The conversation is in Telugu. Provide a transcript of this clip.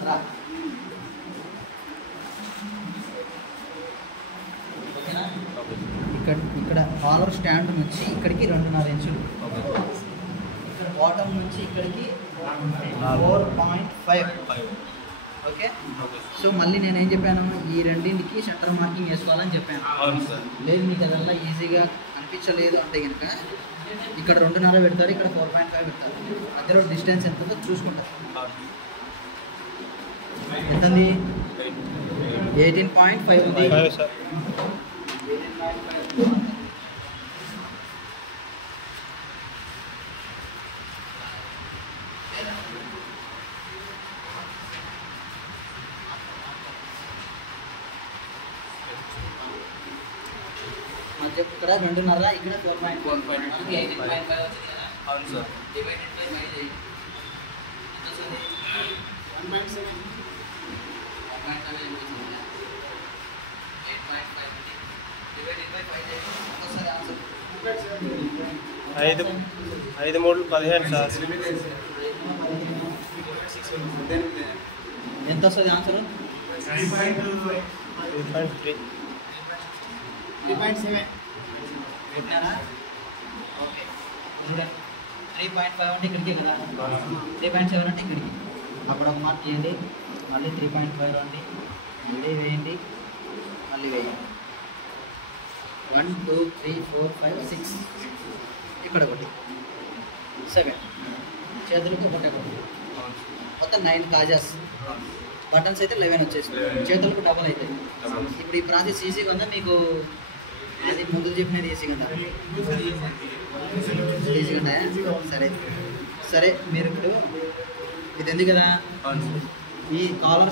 2.5 ఓకేనా. ఇక్కడ కాలర్ స్టాండ్ నుంచి ఇక్కడికి 2.5 ఇంచులు. ఇక్కడ బాటమ్ నుంచి ఇక్కడికి 4.5. ఓకే. సో మళ్ళీ నేనేం చెప్పాను, ఈ రెండింటికి సెంటర్ మార్కింగ్ వేసుకోవాలని చెప్పాను. లేదు మీకు అదల్లా ఈజీగా అనిపించలేదు అంటే కనుక ఇక్కడ 2.5 పెడతారు, ఇక్కడ 4.5 పెడతారు. మధ్యలో డిస్టెన్స్ ఎంతుందో చూసుకుంటారు. ఎంతంది? 18.5 ఉంది. మధ్య ఇక్కడ 2.5, ఇక్కడ 4.5. 18.5 వచ్చింది కదా. అవును సార్. డివైడెడ్ బై 5 చేయండి. ఎంత వస్తుంది? 1.7. 1.7 వచ్చింది. 8.5 డివైడెడ్ బై 5 చేయండి. ఎంత వస్తుంది ఆన్సర్? 5 3 15 సార్. ఎంత వస్తుంది ఆన్సర్? 3.3. 3.7 పెట్టినారా? ఓకే. చూడండి 3.5 అంటే ఇక్కడికే కదా, 3.7 అంటే ఇక్కడికి. అప్పుడు ఒక మార్క్ చేయండి, మళ్ళీ 3.5 రండి, మళ్ళీ వేయండి, మళ్ళీ వేయండి. 1 2 3 4 5 6 ఇక్కడ ఒకటి 7 చేతులకు ఒకటి మొత్తం 9 కాజాస్. బటన్స్ అయితే 11 వచ్చేసి చేతులకు డబల్ అవుతాయి. ఇప్పుడు ఈ ప్రాసెస్ ఈజీగా ఉందా మీకు? అది ముందు చెప్పినది ఈజీగా ఉందా? ఈజీగా ఉన్నాయా? సరే మీరు ఇప్పుడు ఇది ఉంది కదా, ఈ కాలర్